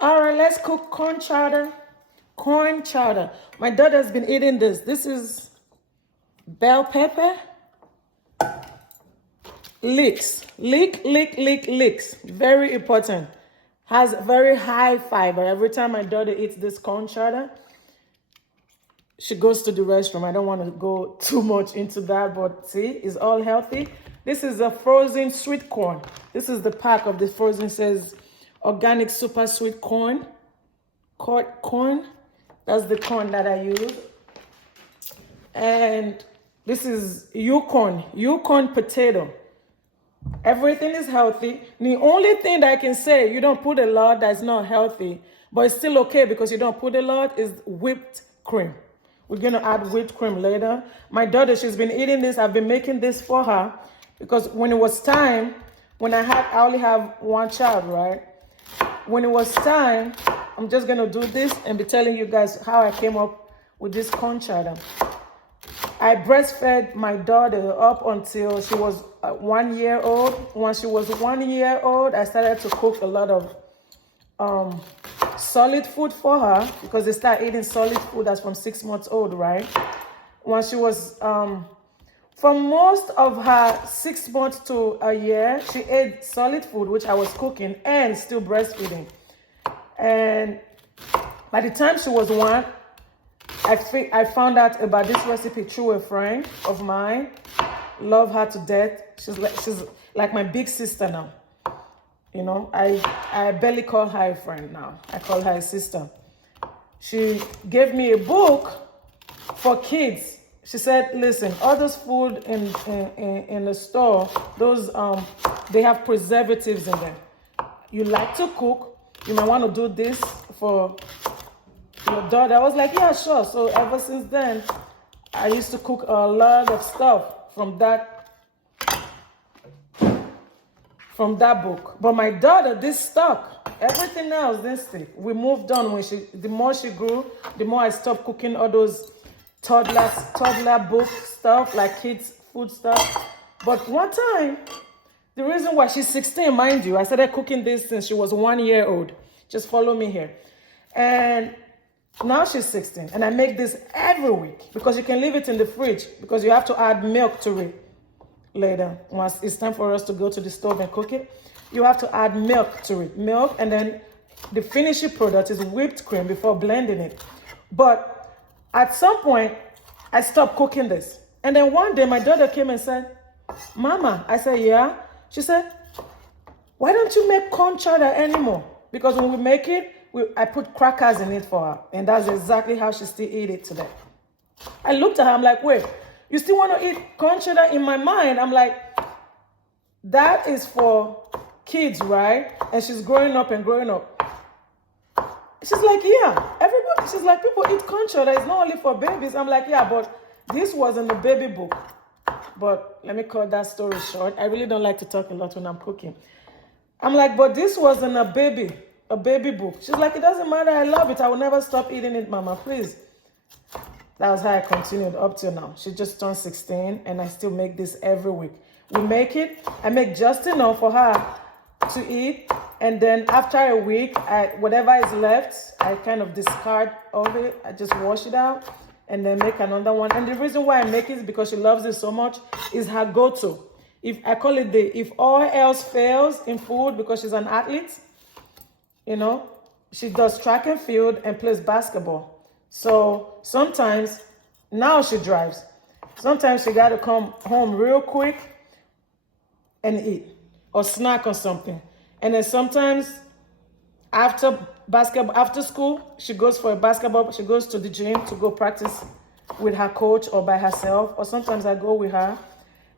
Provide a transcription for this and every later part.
All right, let's cook corn chowder. Corn chowder. My daughter's been eating this. This is bell pepper. Leeks. Leeks. Very important. Has very high fiber. Every time my daughter eats this corn chowder, she goes to the restroom. I don't want to go too much into that, but see, it's all healthy. This is a frozen sweet corn. This is the pack of the frozen, says organic super sweet corn. Corn. That's the corn that I use. And this is Yukon potato. Everything is healthy. The only thing that I can say, you don't put a lot that's not healthy, but it's still okay because you don't put a lot, is whipped cream. We're going to add whipped cream later. My daughter, she's been eating this. I've been making this for her because when it was time, I only have one child, right? When it was time, I'm just going to do this and be telling you guys how I came up with this corn chowder. I breastfed my daughter up until she was 1 year old. When she was 1 year old, I started to cook a lot of solid food for her because they start eating solid food that's from 6 months old, right? When she was, for most of her 6 months to a year, she ate solid food, which I was cooking and still breastfeeding. And by the time she was 1, I found out about this recipe through a friend of mine. Love her to death. She's like my big sister now. You know, I barely call her a friend now. I call her a sister. She gave me a book for kids. She said, listen, all those food in the store, those they have preservatives in them. You like to cook, you might want to do this for your daughter. I was like, yeah, sure. So ever since then, I used to cook a lot of stuff from that book. But my daughter, this stuck. Everything else didn't stick. We moved on. The more she grew, the more I stopped cooking all those toddler book stuff, like kids food stuff. But one time, the reason why she's 16, mind you, I started cooking this since she was 1 year old. Just follow me here. And now she's 16, and I make this every week because you can leave it in the fridge because you have to add milk to it later. Once it's time for us to go to the stove and cook it, you have to add milk to it. Milk, and then the finishing product is whipped cream before blending it. But at some point, I stopped cooking this. And then one day, my daughter came and said, Mama, I said, yeah. She said, why don't you make corn chowder anymore? Because when we make it, I put crackers in it for her. And that's exactly how she still eat it today. I looked at her, I'm like, wait, you still want to eat corn chowder? In my mind, I'm like, that is for kids, right? And she's growing up. She's like, yeah, everybody, she's like, people eat corn chowder. It's not only for babies. I'm like, yeah, but this was in the baby book. But let me cut that story short. I really don't like to talk a lot when I'm cooking. I'm like, but this was in a baby book. She's like, it doesn't matter. I love it. I will never stop eating it, Mama, please. That was how I continued up till now. She just turned 16 and I still make this every week. We make it. I make just enough for her to eat. And then after a week, whatever is left, I kind of discard all of it. I just wash it out and then make another one. And the reason why I make it is because she loves it so much. Is her go-to. If I call it if all else fails in food, because she's an athlete, you know, she does track and field and plays basketball. So sometimes, now she drives. Sometimes she got to come home real quick and eat or snack or something. And then sometimes after school, she goes for a basketball. She goes to the gym to go practice with her coach or by herself. Or sometimes I go with her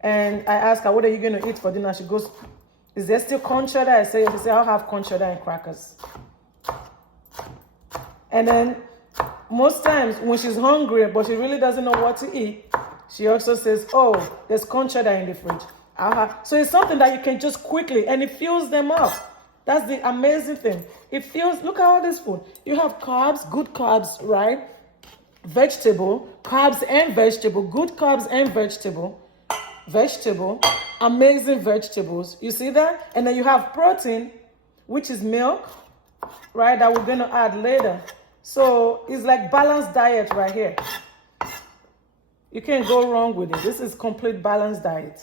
and I ask her, what are you going to eat for dinner? She goes, is there still corn chowder? I say, I'll have corn chowder and crackers. And then most times when she's hungry, but she really doesn't know what to eat, she also says, oh, there's corn chowder in the fridge. So it's something that you can just quickly, and it fills them up. That's the amazing thing. It fills, look at all this food. You have carbs, good carbs, right? Vegetable, carbs and vegetable, good carbs and vegetable, amazing vegetables. You see that? And then you have protein, which is milk, right, that we're going to add later. So it's like balanced diet right here. You can't go wrong with it. This is complete balanced diet.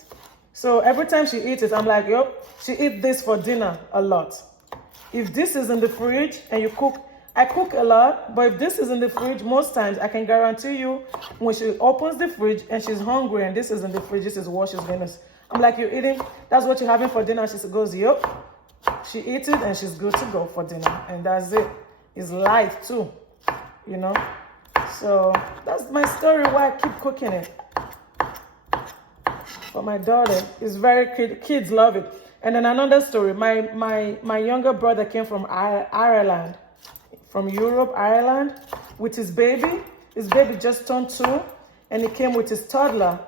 So every time she eats it, I'm like, yo, she eats this for dinner a lot. If this is in the fridge and you cook, I cook a lot, but if this is in the fridge, most times I can guarantee you when she opens the fridge and she's hungry and this is in the fridge, this is what she's going to. I'm like, you're eating, that's what you're having for dinner? She goes, yep. She eats it and she's good to go for dinner. And that's it. It's light too, you know. So that's my story why I keep cooking it. For my daughter, it's very, kids love it. And then another story, my younger brother came from Ireland, from Europe, Ireland, with his baby. His baby just turned 2, and he came with his toddler.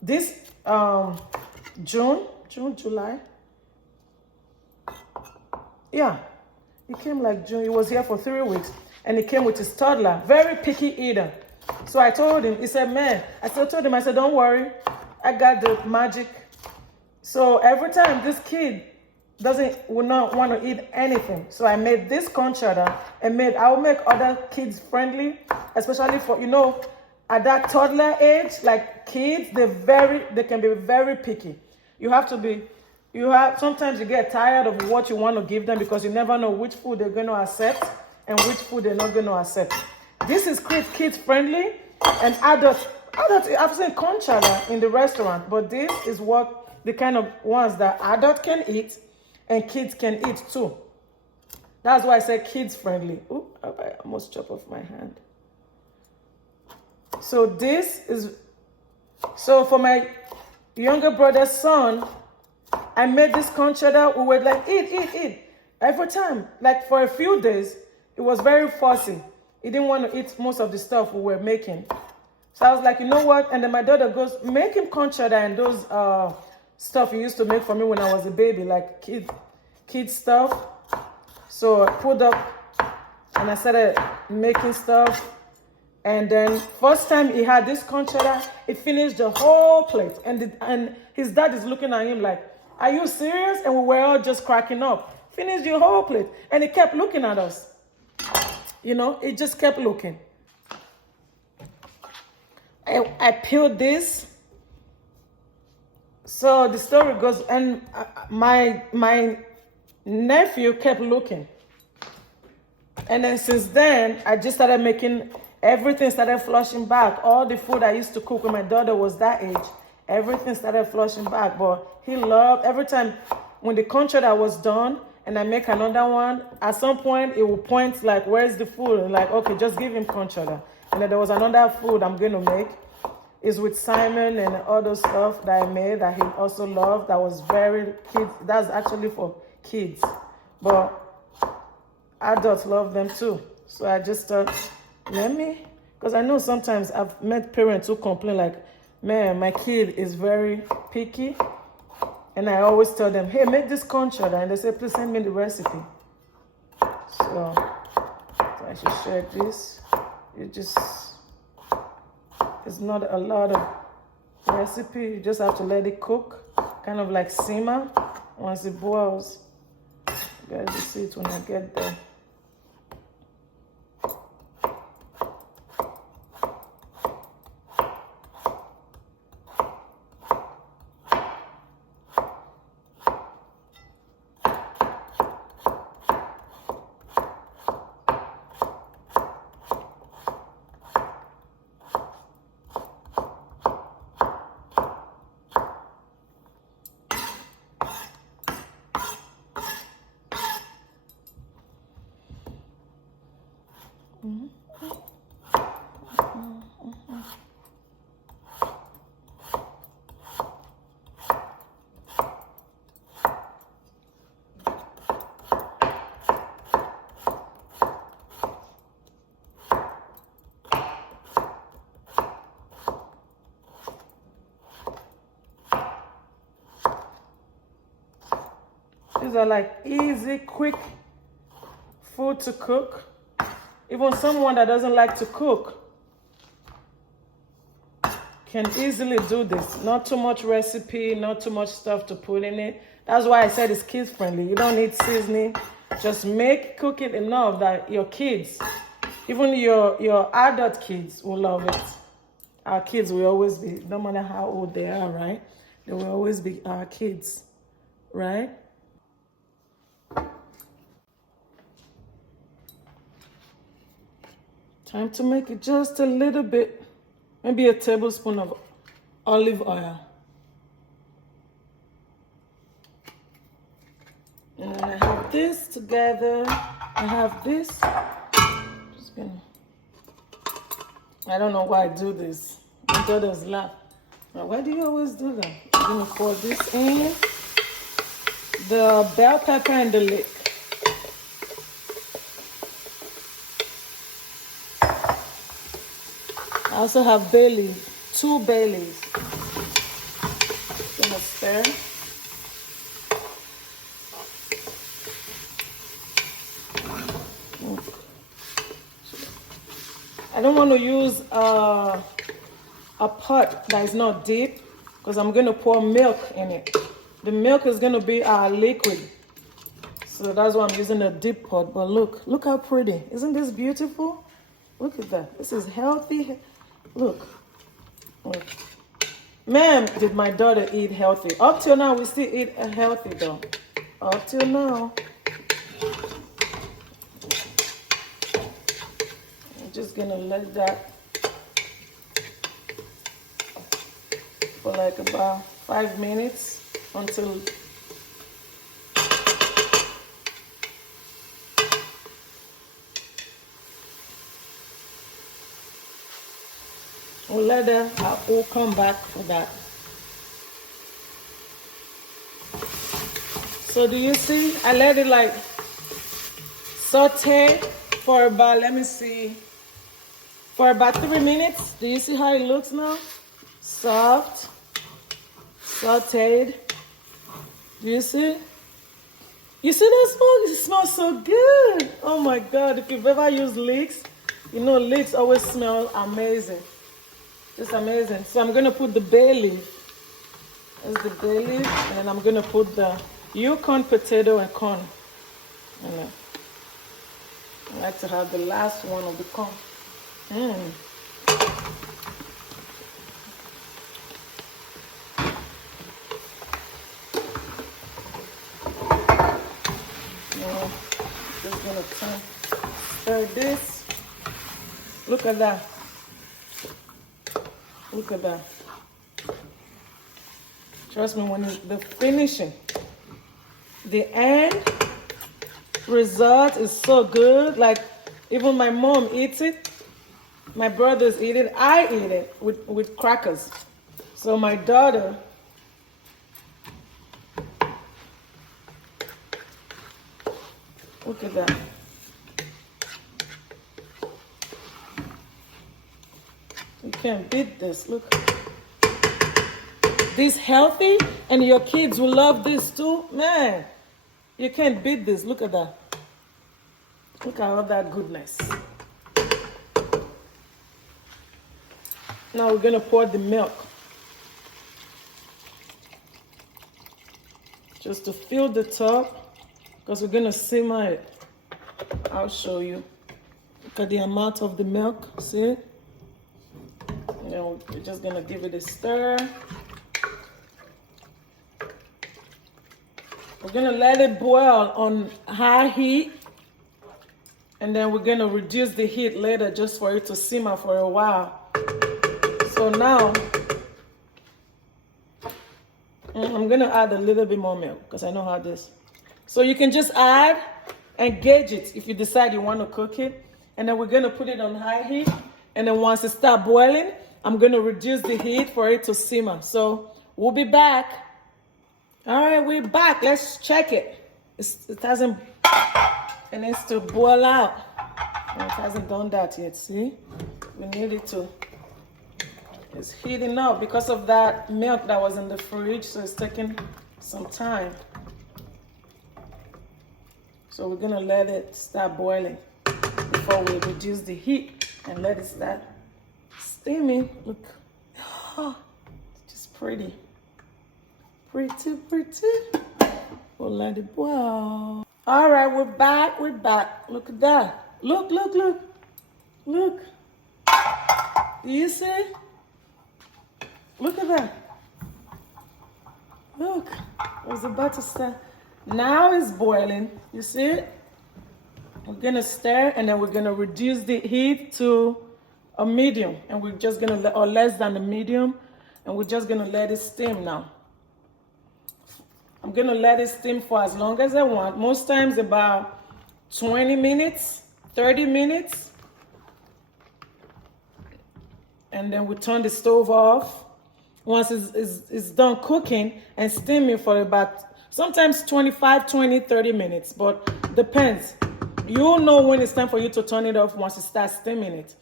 This June, July. Yeah, he came like June. He was here for 3 weeks, and he came with his toddler. Very picky eater. So I told him, he said, man, I told him, I said, don't worry, I got the magic. So every time this kid would not want to eat anything. So I made this corn chowder and I will make other kids friendly, especially for, you know, at that toddler age, like kids, they can be very picky. Sometimes you get tired of what you want to give them because you never know which food they're going to accept and which food they're not going to accept. This is kids friendly and adults. I've seen corn chowder in the restaurant, but this is the kind of ones that adults can eat and kids can eat too. That's why I say kids friendly. Ooh, I almost chopped off my hand. So for my younger brother's son, I made this corn chowder. We were like, eat. Every time, like for a few days, it was very fussy. He didn't want to eat most of the stuff we were making. So I was like, you know what? And then my daughter goes, make him corn chowder and those stuff he used to make for me when I was a baby, like kid stuff. So I pulled up and I started making stuff. And then first time he had this corn chowder, he finished the whole plate. And his dad is looking at him like, are you serious? And we were all just cracking up. Finished the whole plate. And he kept looking at us. You know, he just kept looking. I peeled this. So the story goes, and my nephew kept looking. And then since then, I just started making, everything started flushing back. All the food I used to cook when my daughter was that age, everything started flushing back. But he loved, every time when the corn chowder was done, and I make another one, at some point, it will point like, where's the food? And like, okay, just give him corn chowder. And then there was another food I'm going to make. It's with Simon and all those stuff that I made that he also loved. That was very kids. That's actually for kids. But adults love them too. So I just thought, because I know sometimes I've met parents who complain like, man, my kid is very picky. And I always tell them, hey, make this corn chowder. And they say, please send me the recipe. So I should share this. It's not a lot of recipe. You just have to let it cook, kind of like simmer. Once it boils, you guys will see it when I get there. These are like easy, quick food to cook. Even someone that doesn't like to cook can easily do this. Not too much recipe, not too much stuff to put in it. That's why I said it's kids friendly. You don't need seasoning. Just make cooking enough that your kids, even your adult kids, will love it. Our kids will always be, no matter how old they are, right? They will always be our kids, right? Time to make it just a little bit, maybe a tablespoon of olive oil. And then I have this together. I have this. Just gonna, I don't know why I do this. My daughters laugh. Now, why do you always do that? I'm gonna pour this in. The bell pepper and the leek. I also have bay leaf, 2 bay leaves. Gonna stir. I don't want to use a pot that is not deep because I'm going to pour milk in it. The milk is going to be our liquid. So that's why I'm using a deep pot. But look how pretty. Isn't this beautiful? Look at that. This is healthy. Look. Man, did my daughter eat healthy. Up till now, we still eat healthy though. Up till now. Just gonna let that for like about 5 minutes until we'll let that, we'll come back for that. So do you see? I let it like saute for about, let me see, for about 3 minutes. Do you see how it looks now? Soft, sauteed. Do you see? You see that smoke? It smells so good. Oh my God, if you've ever used leeks, you know leeks always smell amazing. Just amazing. So I'm gonna put the bay leaf. There's the bay leaf, and then I'm gonna put the Yukon potato and corn. And I like to have the last one of the corn. Just gonna stir this. Look at that. Look at that. Trust me, when the finishing, the end result is so good. Like even my mom eats it. My brothers eat it. I eat it with crackers. So my daughter, look at that. You can't beat this. Look. This healthy, and your kids will love this too. Man, you can't beat this. Look at that. Look at all that goodness. Now we're gonna pour the milk. Just to fill the top, because we're gonna simmer it. I'll show you. Look at the amount of the milk, see it? And then we're just gonna give it a stir. We're gonna let it boil on high heat, and then we're gonna reduce the heat later just for it to simmer for a while. So now, I'm gonna add a little bit more milk because I know how this. So you can just add and gauge it if you decide you want to cook it. And then we're gonna put it on high heat. And then once it starts boiling, I'm gonna reduce the heat for it to simmer. So we'll be back. All right, we're back. Let's check it. It hasn't, it needs to boil out. It hasn't done that yet, see? We need it to. It's heating up because of that milk that was in the fridge, so it's taking some time. So we're gonna let it start boiling before we reduce the heat and let it start steaming. Look, oh, it's just pretty. Pretty, pretty. We'll let it boil. All right, we're back. We're back. Look at that. Look, look, look. Look. Do you see? Look at that. Look. I was about to start. Now it's boiling. You see it? We're gonna stir and then we're gonna reduce the heat to a medium, and we're just gonna let, or less than a medium, and we're just gonna let it steam now. I'm gonna let it steam for as long as I want. Most times about 20 minutes, 30 minutes. And then we turn the stove off. Once it's done cooking and steaming for about, sometimes 25, 20, 30 minutes, but depends. You'll know when it's time for you to turn it off once you start steaming it.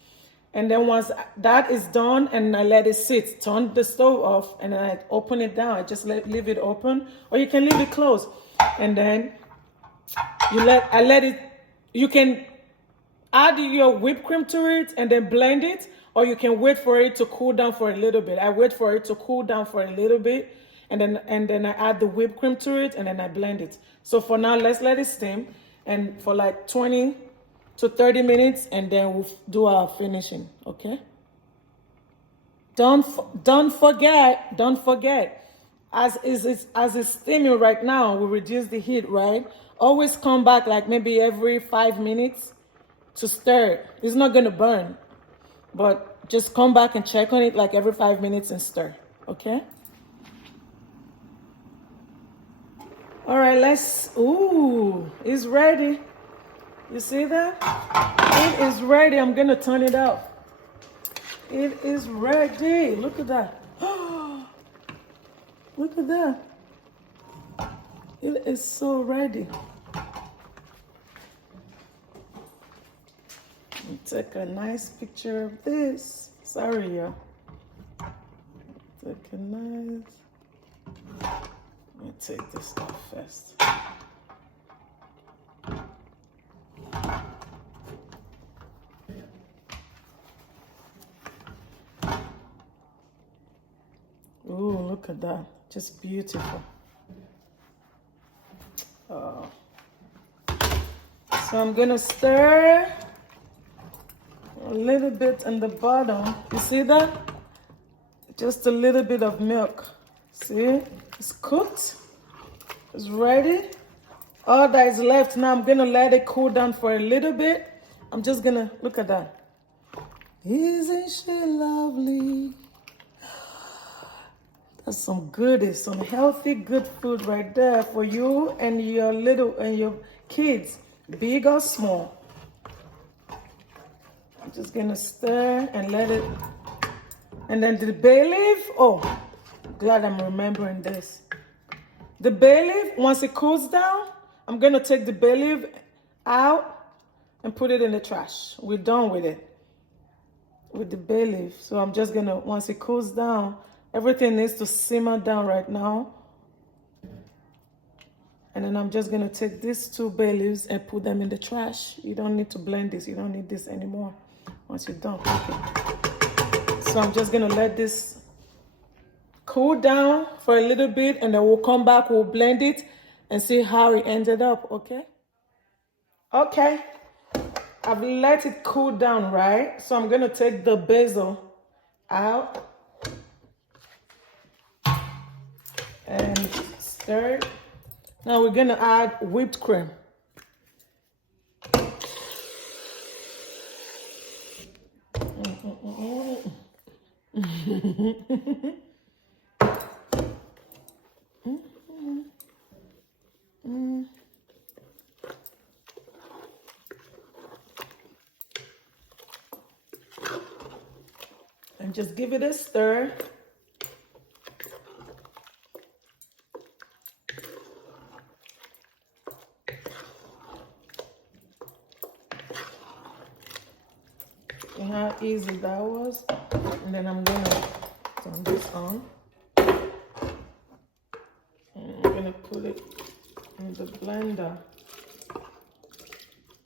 And then once that is done and I let it sit, turn the stove off and then I open it down. I just leave it open, or you can leave it closed. And then you can add your whipped cream to it and then blend it, or you can wait for it to cool down for a little bit. I wait for it to cool down for a little bit, and then I add the whipped cream to it and then I blend it. So for now, let's let it steam and for like 20 to 30 minutes, and then we'll do our finishing, okay? Don't forget, as it's steaming right now, we reduce the heat, right? Always come back like maybe every 5 minutes to stir it. It's not gonna burn, but just come back and check on it like every 5 minutes and stir, okay? All right, ooh, it's ready. You see that? It is ready. I'm gonna turn it off. It is ready. Look at that. Look at that. It is so ready. Take a nice picture of this. Sorry, y'all. Take a nice. Let me take this off first. Ooh, look at that. Just beautiful. Oh. So I'm gonna stir a little bit in the bottom. You see that? Just a little bit of milk. See? It's cooked. It's ready. All that is left now, I'm gonna let it cool down for a little bit. I'm just gonna, look at that. Isn't she lovely? That's some goodies, some healthy, good food right there for you and your kids, big or small. I'm just gonna stir and let it, and then the bay leaf, oh, glad I'm remembering this. The bay leaf, once it cools down, I'm gonna take the bay leaf out and put it in the trash. We're done with it, with the bay leaf. So I'm just gonna, once it cools down, everything needs to simmer down right now. And then I'm just gonna take these 2 bay leaves and put them in the trash. You don't need to blend this, you don't need this anymore once you're done cooking. So I'm just gonna let this cool down for a little bit, and then we'll come back, we'll blend it and see how it ended up, okay? Okay, I've let it cool down, right? So I'm gonna take the basil out and stir it. Now we're gonna add whipped cream. And just give it a stir. See how easy that was? And then I'm gonna turn this on. And I'm gonna put it in the blender.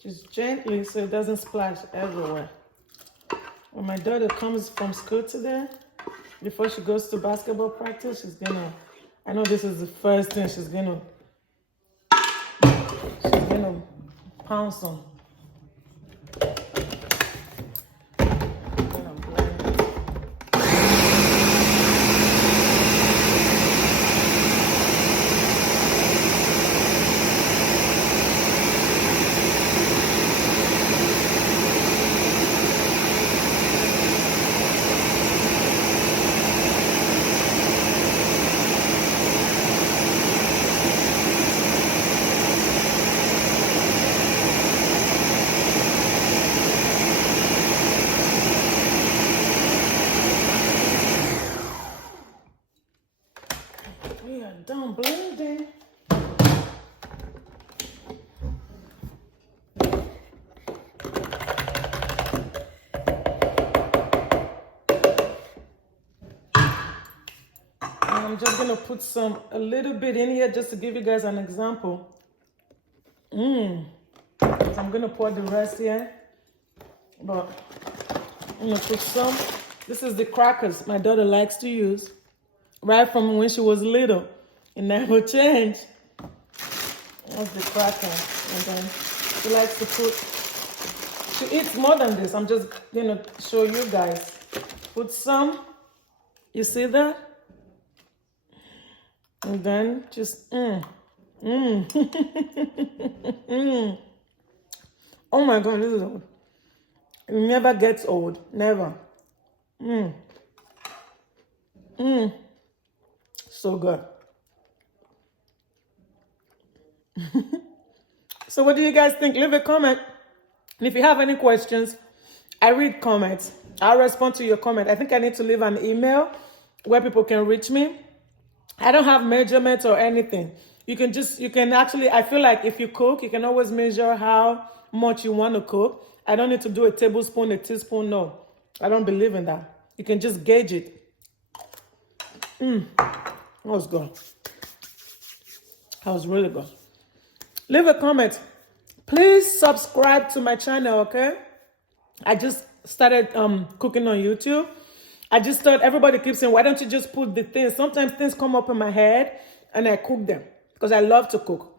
Just gently so it doesn't splash everywhere. When my daughter comes from school today, before she goes to basketball practice, she's gonna, I know this is the first thing she's gonna pound some. We are done blending. I'm just gonna put a little bit in here just to give you guys an example. So I'm gonna pour the rest here, but I'm gonna put some. This is the crackers my daughter likes to use, right from when she was little. It never changed. That's the cracker. And then she likes to she eats more than this. I'm just gonna show you guys. Put some, you see that? And then just, Oh my God, this is old. It never gets old, never. So good. So what do you guys think? Leave a comment. And if you have any questions, I read comments. I'll respond to your comment. I think I need to leave an email where people can reach me. I don't have measurements or anything. You can actually, I feel like if you cook, you can always measure how much you want to cook. I don't need to do a tablespoon, a teaspoon, no. I don't believe in that. You can just gauge it. That was good. That was really good. Leave a comment. Please subscribe to my channel, okay? I just started cooking on YouTube. I just thought everybody keeps saying, why don't you just put the things? Sometimes things come up in my head and I cook them because I love to cook.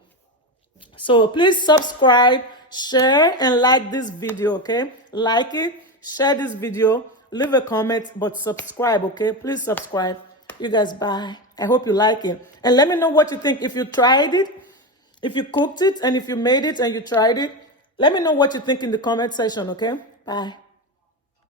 So please subscribe, share, and like this video, okay? Like it, share this video, leave a comment, but subscribe, okay? Please subscribe. You guys, bye. I hope you like it. And let me know what you think. If you tried it, if you cooked it, and if you made it and you tried it, let me know what you think in the comment section, okay? Bye.